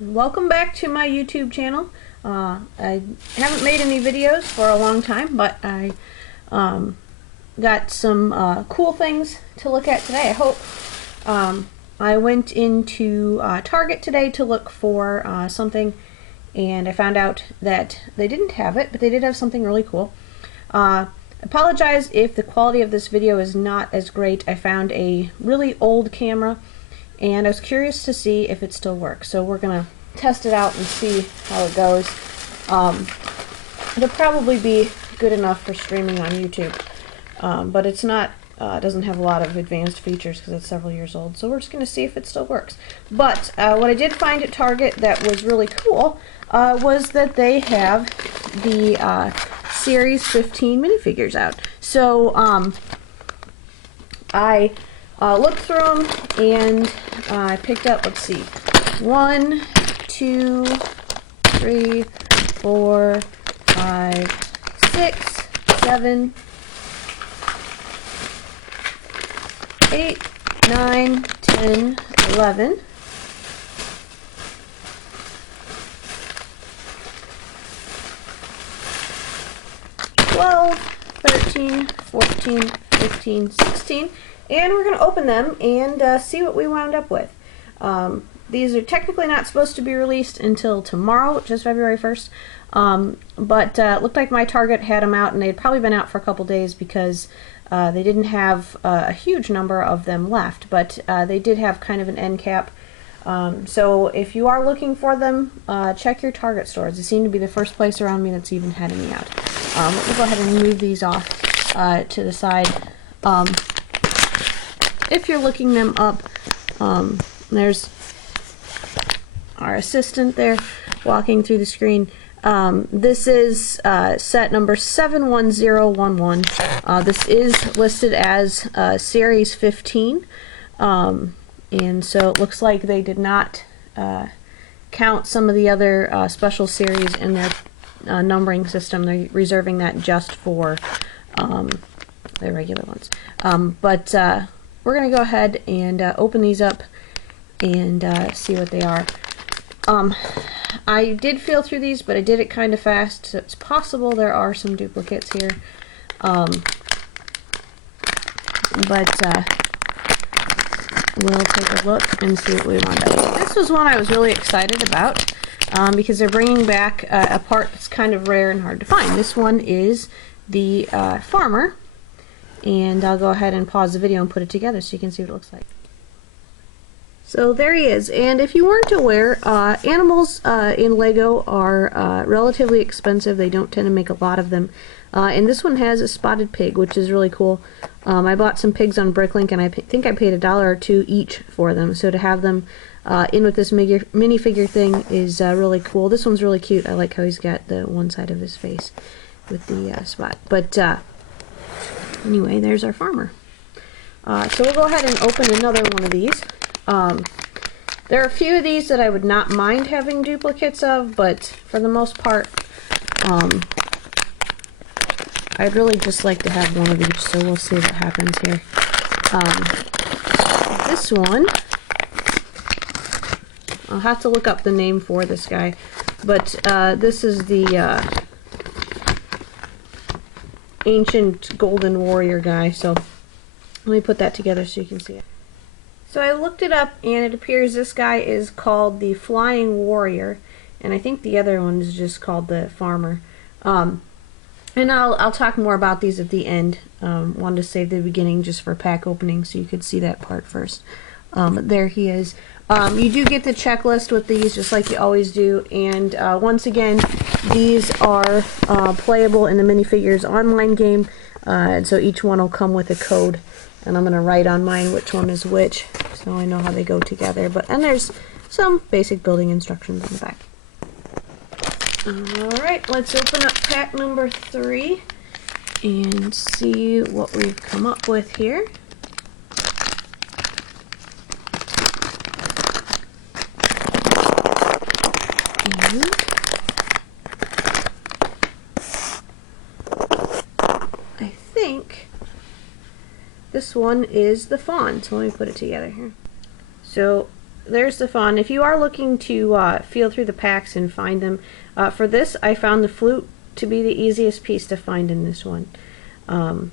Welcome back to my YouTube channel. I haven't made any videos for a long time, but I got some cool things to look at today, I hope. I went into Target today to look for something, and I found out that they didn't have it, but they did have something really cool. Apologize if the quality of this video is not as great. I found a really old camera and I was curious to see if it still works, so we're gonna test it out and see how it goes. It'll probably be good enough for streaming on YouTube, but it's not doesn't have a lot of advanced features because it's several years old, so we're just gonna see if it still works. But what I did find at Target that was really cool was that they have the Series 15 minifigures out. So I looked through them and I picked up, let's see, 1, 2, 3, 4, 5, 6, 7, 8, 9, 10, 11. 12, 13, 14, 15, 16, and we're going to open them and see what we wound up with. These are technically not supposed to be released until tomorrow, which is February 1st, but it looked like my Target had them out, and they'd probably been out for a couple days because they didn't have a huge number of them left, but they did have kind of an end cap. So if you are looking for them, check your Target stores. They seem to be the first place around me that's even had any out. Let me go ahead and move these off to the side. If you're looking them up, there's our assistant there walking through the screen. This is set number 71011. This is listed as Series 15. And so it looks like they did not count some of the other special series in their numbering system. They're reserving that just for the regular ones. But we're going to go ahead and open these up and see what they are. I did feel through these, but I did it kind of fast, so it's possible there are some duplicates here. We'll take a look and see what we wound up with. This was one I was really excited about because they're bringing back a part that's kind of rare and hard to find. This one is the farmer, and I'll go ahead and pause the video and put it together so you can see what it looks like. So there he is, and if you weren't aware, animals in Lego are relatively expensive. They don't tend to make a lot of them. And this one has a spotted pig, which is really cool. I bought some pigs on Bricklink, and I think I paid $1 or $2 each for them. So to have them in with this minifigure thing is really cool. This one's really cute. I like how he's got the one side of his face with the spot. But anyway, there's our farmer. So we'll go ahead and open another one of these. There are a few of these that I would not mind having duplicates of, but for the most part, I'd really just like to have one of each, so we'll see what happens here. This one, I'll have to look up the name for this guy, but this is the ancient golden warrior guy, so let me put that together so you can see it. So I looked it up, and it appears this guy is called the Flying Warrior, and I think the other one is just called the Farmer. And I'll talk more about these at the end. Wanted to save the beginning just for pack opening so you could see that part first. But there he is. You do get the checklist with these, just like you always do, and once again, these are playable in the Minifigures online game, and so each one will come with a code. And I'm going to write on mine which one is which, so I know how they go together. And there's some basic building instructions on the back. Alright, let's open up pack number 3 and see what we've come up with here. And I think this one is the fawn, so let me put it together here. So there's the fun. If you are looking to feel through the packs and find them, for this I found the flute to be the easiest piece to find in this one. And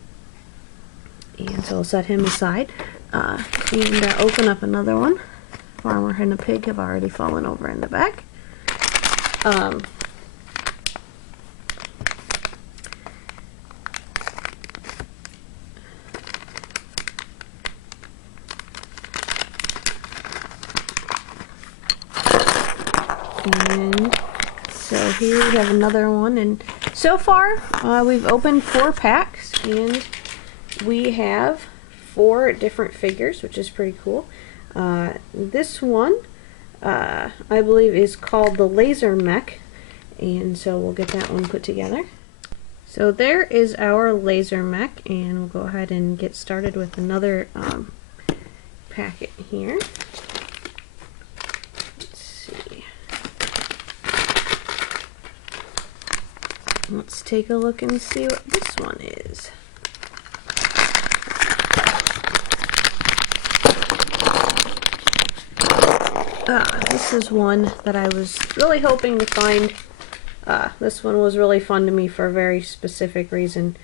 so I'll set him aside and open up another one. Farmer and the pig have already fallen over in the back. And so here we have another one, and so far we've opened 4 packs, and we have 4 different figures, which is pretty cool. This one I believe is called the Laser Mech, and so we'll get that one put together. So there is our Laser Mech, and we'll go ahead and get started with another packet here. Let's take a look and see what this one is. This is one that I was really hoping to find. This one was really fun to me for a very specific reason.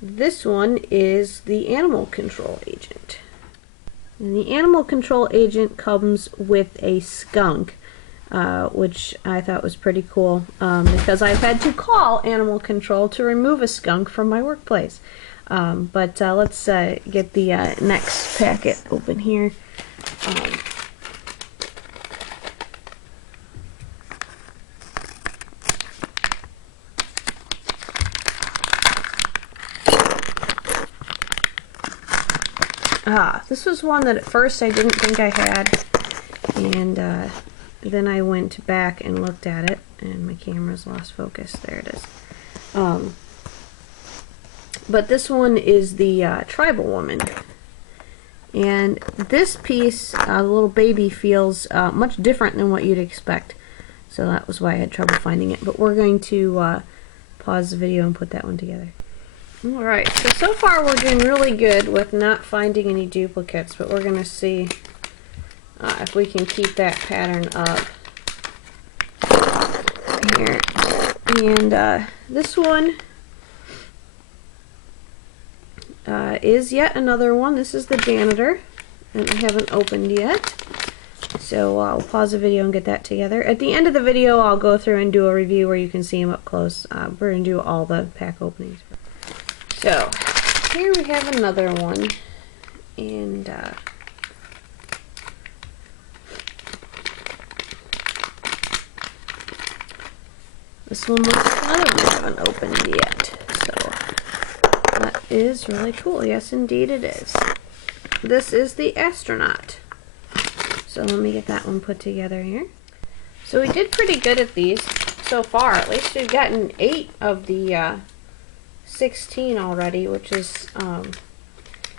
This one is the Animal Control Agent. And the Animal Control Agent comes with a skunk. Which I thought was pretty cool because I've had to call animal control to remove a skunk from my workplace. But let's get the next packet open here. This was one that at first I didn't think I had, and then I went back and looked at it, and my camera's lost focus. There it is. But this one is the Tribal Woman. And this piece, the little baby, feels much different than what you'd expect. So that was why I had trouble finding it. But we're going to pause the video and put that one together. Alright, so far we're doing really good with not finding any duplicates, but we're going to see if we can keep that pattern up here. And this one is yet another one. This is the janitor, and I haven't opened yet. So I'll pause the video and get that together. At the end of the video, I'll go through and do a review where you can see him up close. We're going to do all the pack openings. So here we have another one, and this one looks another one I haven't opened yet. So that is really cool. Yes, indeed it is. This is the astronaut. So let me get that one put together here. So we did pretty good at these so far. At least we've gotten 8 of the 16 already, which is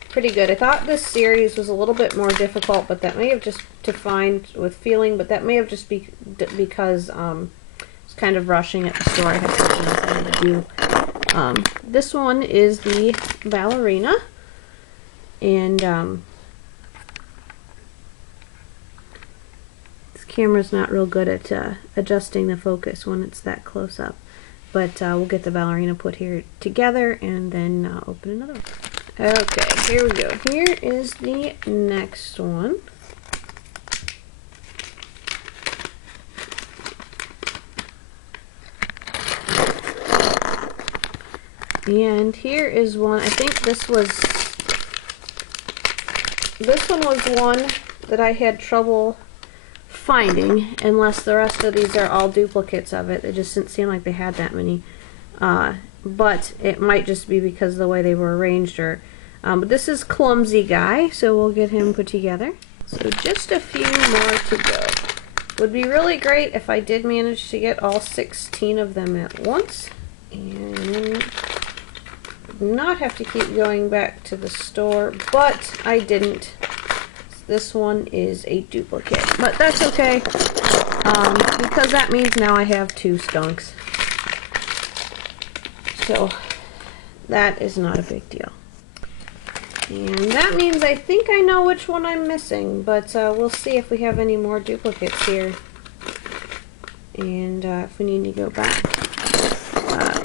pretty good. I thought this series was a little bit more difficult, but that may have just to find with feeling, but that may have just be because I was kind of rushing at the store. I had something else I had to do. This one is the ballerina, and this camera's not real good at adjusting the focus when it's that close up. But we'll get the ballerina put here together and then open another one. Okay, here we go. Here is the next one. And here is one. I think this one was one that I had trouble finding, unless the rest of these are all duplicates of it. It just didn't seem like they had that many. But it might just be because of the way they were arranged. But this is Clumsy Guy, so we'll get him put together. So just a few more to go. Would be really great if I did manage to get all 16 of them at once, and not have to keep going back to the store, but I didn't. This one is a duplicate, but that's okay, because that means now I have 2 skunks. So that is not a big deal. And that means I think I know which one I'm missing, but we'll see if we have any more duplicates here. And if we need to go back,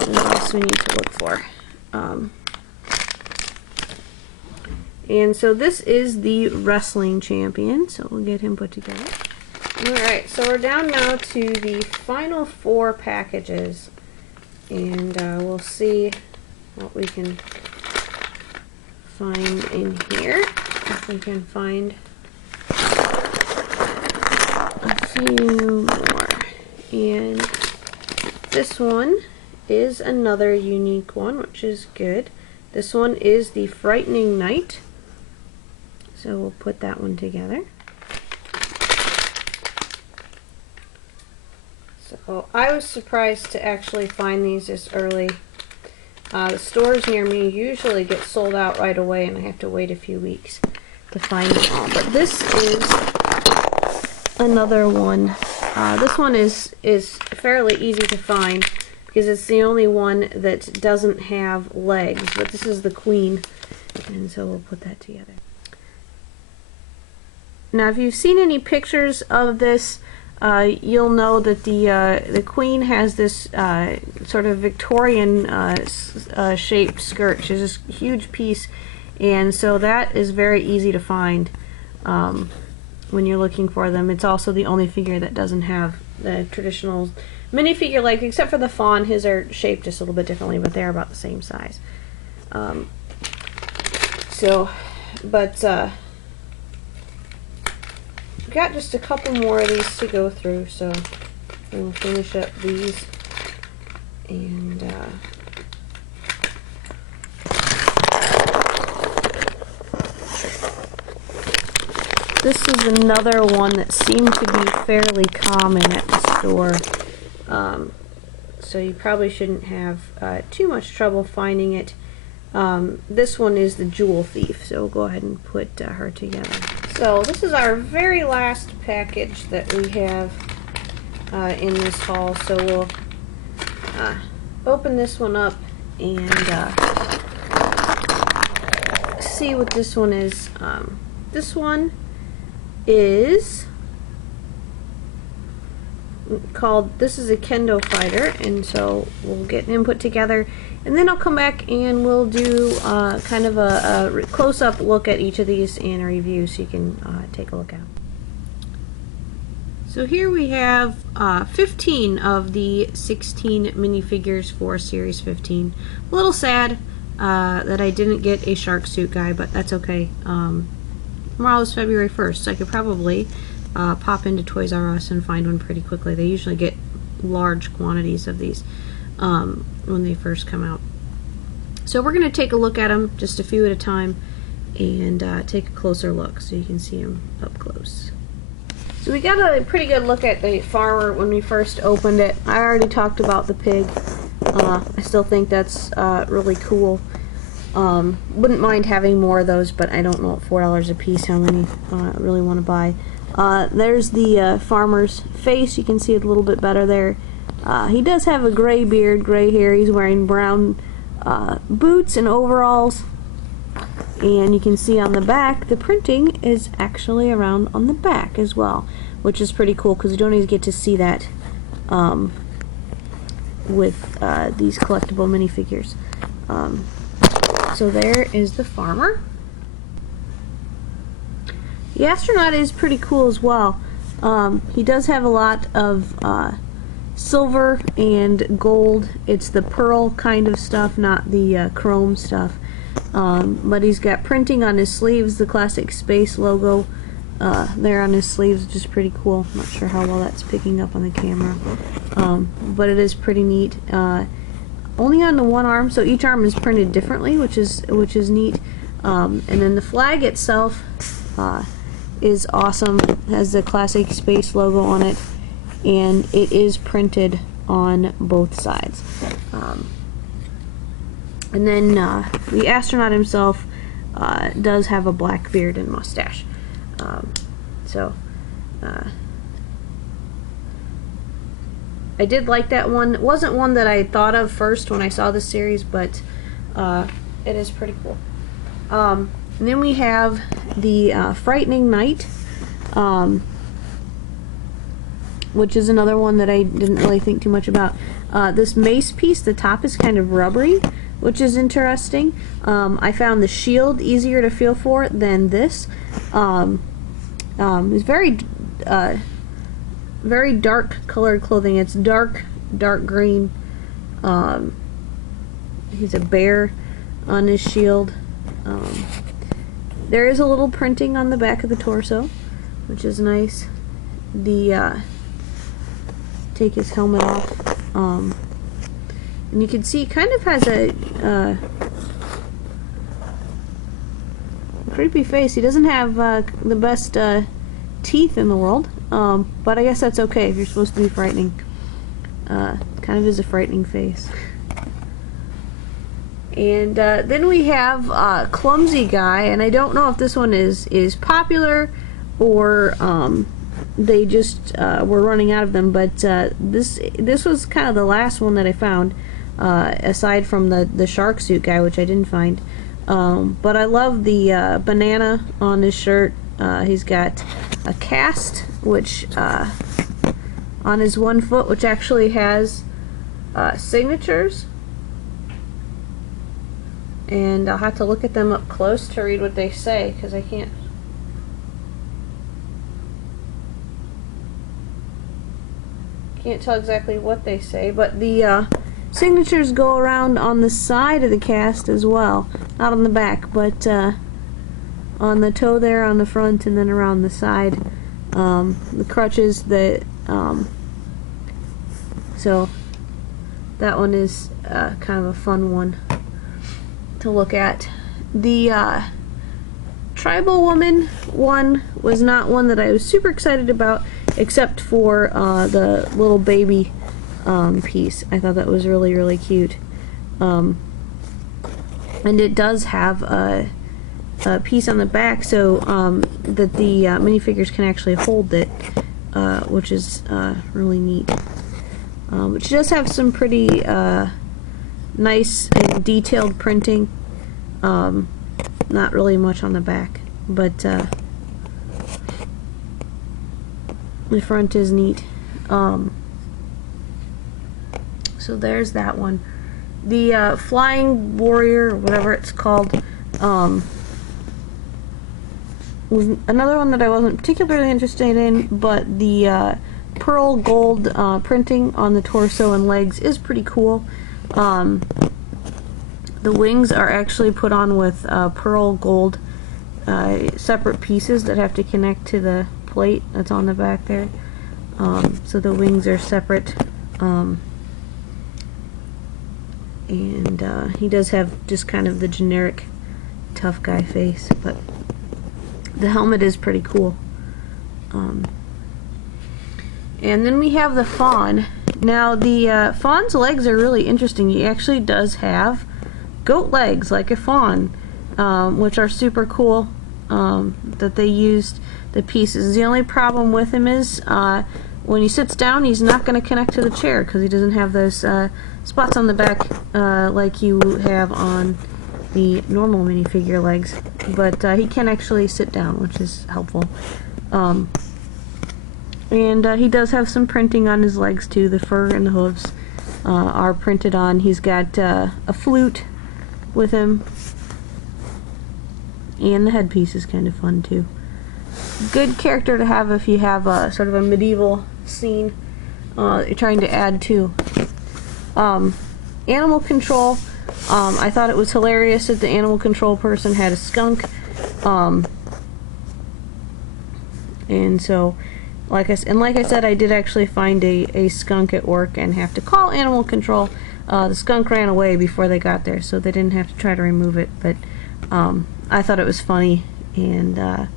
what else we need to look for. And so this is the wrestling champion, so we'll get him put together. Alright, so we're down now to the final 4 packages, and we'll see what we can find in here. If we can find a few more. And this one is another unique one, which is good. This one is the Frightening Knight. So we'll put that one together. So I was surprised to actually find these this early. The stores near me usually get sold out right away, and I have to wait a few weeks to find them all. But this is another one. This one is fairly easy to find because it's the only one that doesn't have legs. But this is the Queen, and so we'll put that together. Now, if you've seen any pictures of this, you'll know that the Queen has this sort of Victorian shaped skirt. She's this huge piece, and so that is very easy to find when you're looking for them. It's also the only figure that doesn't have the traditional minifigure legs, except for the Fawn. His are shaped just a little bit differently, but they're about the same size. We've got just a couple more of these to go through, so we'll finish up these. And this is another one that seemed to be fairly common at the store, so you probably shouldn't have too much trouble finding it. This one is the Jewel Thief, so we'll go ahead and put her together. So this is our very last package that we have in this haul, so we'll open this one up and see what this one is. This one is called, this is a kendo fighter, and so we'll get him put together, and then I'll come back and we'll do kind of a close-up look at each of these and a review, so you can take a look at them. So here we have 15 of the 16 minifigures for Series 15. A little sad that I didn't get a shark suit guy, but that's okay. Tomorrow is February 1st, so I could probably pop into Toys R Us and find one pretty quickly. They usually get large quantities of these when they first come out. So we're going to take a look at them, just a few at a time, and take a closer look so you can see them up close. So we got a pretty good look at the farmer when we first opened it. I already talked about the pig. I still think that's really cool. Wouldn't mind having more of those, but I don't know at $4 a piece how many I really want to buy. There's the farmer's face. You can see it a little bit better there. He does have a gray beard, gray hair. He's wearing brown boots and overalls. And you can see on the back, the printing is actually around on the back as well, which is pretty cool because you don't always get to see that with these collectible minifigures. So there is the farmer. The astronaut is pretty cool as well. He does have a lot of silver and gold. It's the pearl kind of stuff, not the chrome stuff. But he's got printing on his sleeves, the classic space logo there on his sleeves, which is pretty cool. I'm not sure how well that's picking up on the camera, but it is pretty neat. Only on the one arm, so each arm is printed differently, which is neat. And then the flag itself is awesome. It has the classic space logo on it, and it is printed on both sides. And then the astronaut himself does have a black beard and mustache. I did like that one. It wasn't one that I thought of first when I saw this series, but it is pretty cool. And then we have the Frightening Knight, which is another one that I didn't really think too much about. This mace piece, the top is kind of rubbery, which is interesting. I found the shield easier to feel for than this. It's very dark colored clothing. It's dark green. He's a bear on his shield. There is a little printing on the back of the torso, which is nice. Take his helmet off, and you can see he kind of has a creepy face. He doesn't have the best teeth in the world, but I guess that's okay if you're supposed to be frightening. Kind of is a frightening face. And then we have Clumsy Guy, and I don't know if this one is popular or they just were running out of them, but this was kind of the last one that I found, aside from the shark suit guy, which I didn't find. But I love the banana on his shirt. He's got a cast, which on his one foot, which actually has signatures. And I'll have to look at them up close to read what they say, because I can't tell exactly what they say, but the signatures go around on the side of the cast as well, not on the back, but on the toe there on the front, and then around the side. The crutches, so that one is kind of a fun one to look at. The Tribal Woman one was not one that I was super excited about, except for the little baby piece. I thought that was really cute. And it does have a piece on the back so that the minifigures can actually hold it, which is really neat. Which does have some pretty nice and detailed printing. Not really much on the back, but the front is neat. So there's that one. The Flying Warrior, or whatever it's called, was another one that I wasn't particularly interested in, but the pearl gold printing on the torso and legs is pretty cool. The wings are actually put on with pearl gold separate pieces that have to connect to the plate that's on the back there. So the wings are separate. And he does have just kind of the generic tough guy face, but the helmet is pretty cool. And then we have the Fawn. Now the Fawn's legs are really interesting. He actually does have goat legs like a fawn, which are super cool, that they used the pieces. The only problem with him is when he sits down, he's not going to connect to the chair because he doesn't have those spots on the back like you have on the normal minifigure legs, but he can actually sit down, which is helpful. And he does have some printing on his legs too. The fur and the hooves are printed on. He's got a flute with him, and the headpiece is kind of fun too. Good character to have if you have a sort of a medieval scene you're trying to add to. Animal control. I thought it was hilarious that the animal control person had a skunk, and so like I said, I did actually find a skunk at work and have to call animal control. The skunk ran away before they got there, so they didn't have to try to remove it, but I thought it was funny. And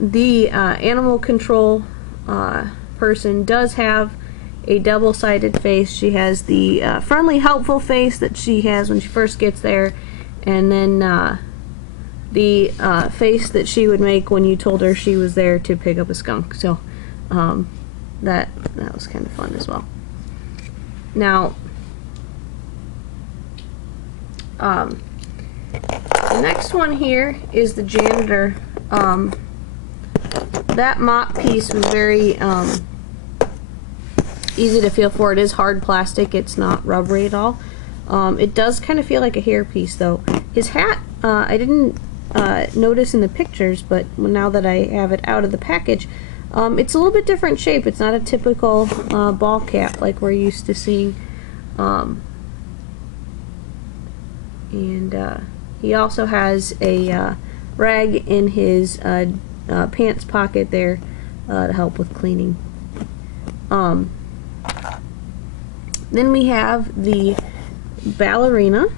the animal control person does have a double-sided face. She has the friendly, helpful face that she has when she first gets there, and then the face that she would make when you told her she was there to pick up a skunk. So that was kind of fun as well. Now, The next one here is the janitor. That mop piece was very easy to feel for. It is hard plastic, it's not rubbery at all. It does kind of feel like a hair piece though. His hat, I didn't notice in the pictures, but now that I have it out of the package, it's a little bit different shape. It's not a typical ball cap like we're used to seeing. He also has a rag in his pants pocket there to help with cleaning. Then we have the ballerina,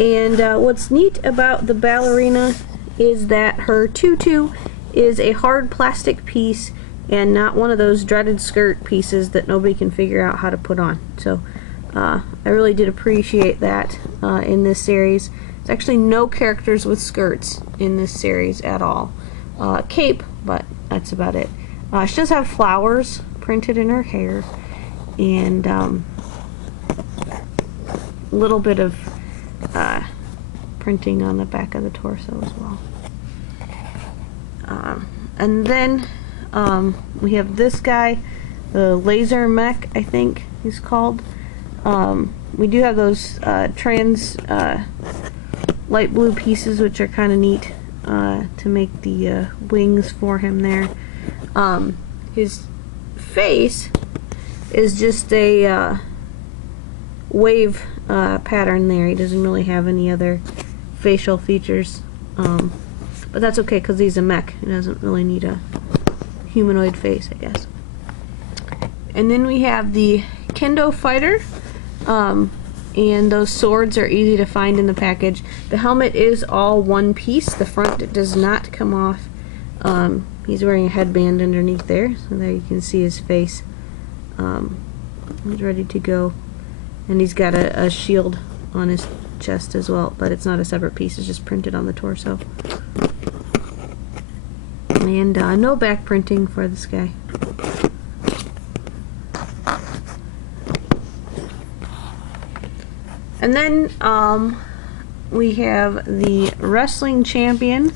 and what's neat about the ballerina is that her tutu is a hard plastic piece and not one of those dreaded skirt pieces that nobody can figure out how to put on. So I really did appreciate that in this series. There's actually no characters with skirts in this series at all. Cape, but that's about it. She does have flowers printed in her hair, and a little bit of printing on the back of the torso as well. And then we have this guy, the laser mech, I think he's called. We do have those trans light blue pieces, which are kind of neat to make the wings for him there. His face is just a wave pattern there. He doesn't really have any other facial features, but that's okay because he's a mech. He doesn't really need a humanoid face, I guess. And then we have the kendo fighter, and those swords are easy to find in the package. The helmet is all one piece. The front does not come off. He's wearing a headband underneath there, so there you can see his face. He's ready to go, and he's got a shield on his chest as well, but it's not a separate piece, it's just printed on the torso. And no back printing for this guy. And then we have the wrestling champion.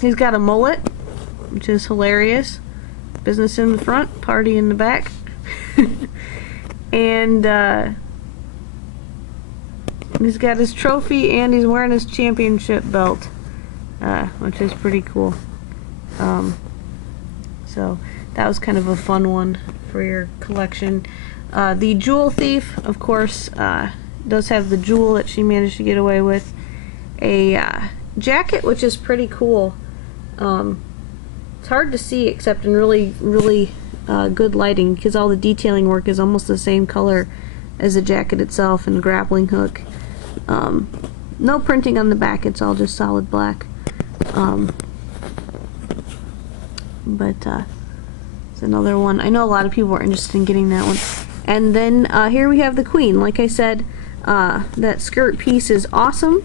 He's got a mullet, which is hilarious. Business in the front, party in the back. And he's got his trophy and he's wearing his championship belt, which is pretty cool. So that was kind of a fun one for your collection. The jewel thief, of course, does have the jewel that she managed to get away with. A jacket, which is pretty cool. It's hard to see except in really good lighting, because all the detailing work is almost the same color as the jacket itself, and the grappling hook. No printing on the back, it's all just solid black. But it's another one. I know a lot of people are interested in getting that one. And then here we have the queen. Like I said, that skirt piece is awesome.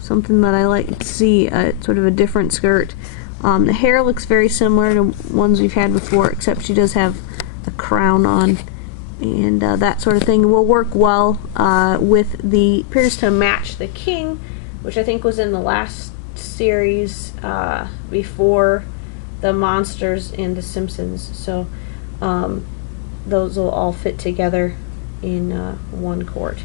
Something that I like to see, sort of a different skirt. The hair looks very similar to ones we've had before, except she does have a crown on, and that sort of thing will work well with the, appears to match the king, which I think was in the last series before the monsters and the Simpsons. So those will all fit together in one court.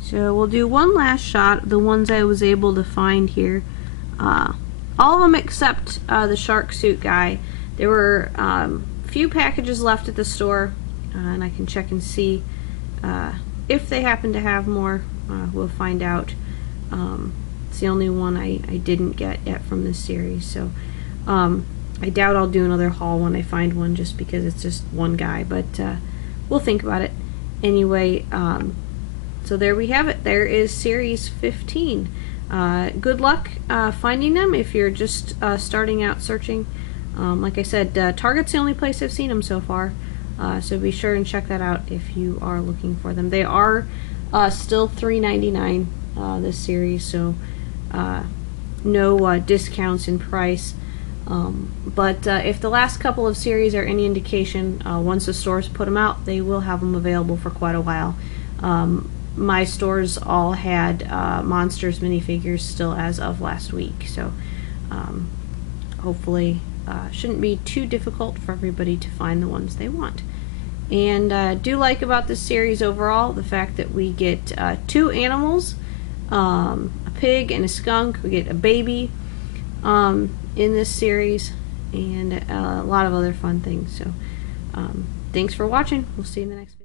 So we'll do one last shot, the ones I was able to find here. All of them except the shark suit guy. There were a few packages left at the store, and I can check and see if they happen to have more. We'll find out. It's the only one I didn't get yet from this series, so I doubt I'll do another haul when I find one, just because it's just one guy, but we'll think about it. Anyway, so there we have it. There is Series 15. Good luck finding them if you're just starting out searching. Like I said, Target's the only place I've seen them so far, so be sure and check that out if you are looking for them. They are still $3.99 this series, so no discounts in price. But if the last couple of series are any indication, once the stores put them out, they will have them available for quite a while. My stores all had Monsters minifigures still as of last week, so hopefully shouldn't be too difficult for everybody to find the ones they want. And I do like about this series overall the fact that we get 2 animals, a pig and a skunk. We get a baby in this series, and a lot of other fun things. So thanks for watching. We'll see you in the next video.